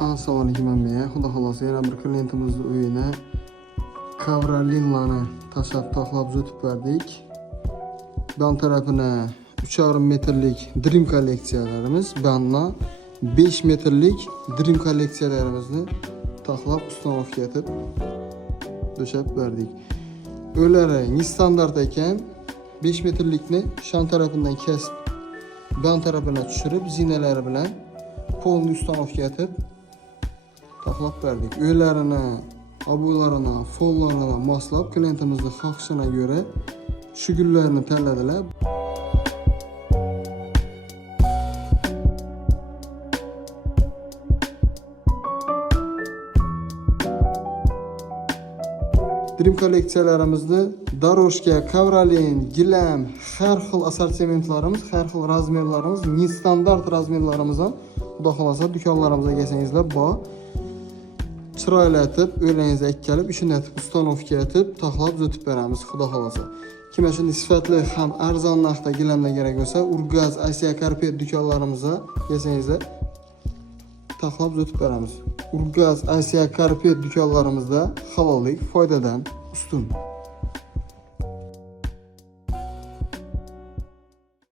Assalomu alaykum amiga. Xudo xolosa yana bir klientimizni uyine kavralinlarni tashlab taxlab o'tib berdik. Ban tarafına 3,5 metrlik Dream kolleksiyalarimiz, banla 5 metrlik Dream kolleksiyalarimizni taxlab ustanovka etib döşep verdik. Öyle standart ekan 5 metrlikni shan tarafından kesip ban tarafına tushirib zinalari bilan polni ustanovka etib taxlab verdik. Uylarini, abularını, fonlarını moslab klientimizning xohishina göre shu gullarni tanladilar. Dream kolleksiyalarimizni Daroshka, Kavralin, Gilam, har xil assortimentlarimiz, har xil razmerlarimiz, standart razmerlarimizdan xudo xolasa do'konlarimizga kelsangizlar bor. Chiroyli etib, o'ylaringizni aytkalib, ishini etib, ustanovka etib, taxlab o'tib beramiz xudo xolasa. Kimga shunday sifatli ham arzon narxda gilamlar kerak bo'lsa, Urgaz, Asiya Karpet do'konlarimizga kelsangizlar taxlab o'tib beramiz. Urgaz, Asiya Karpet do'konlarimizda halollik foydadan ustun.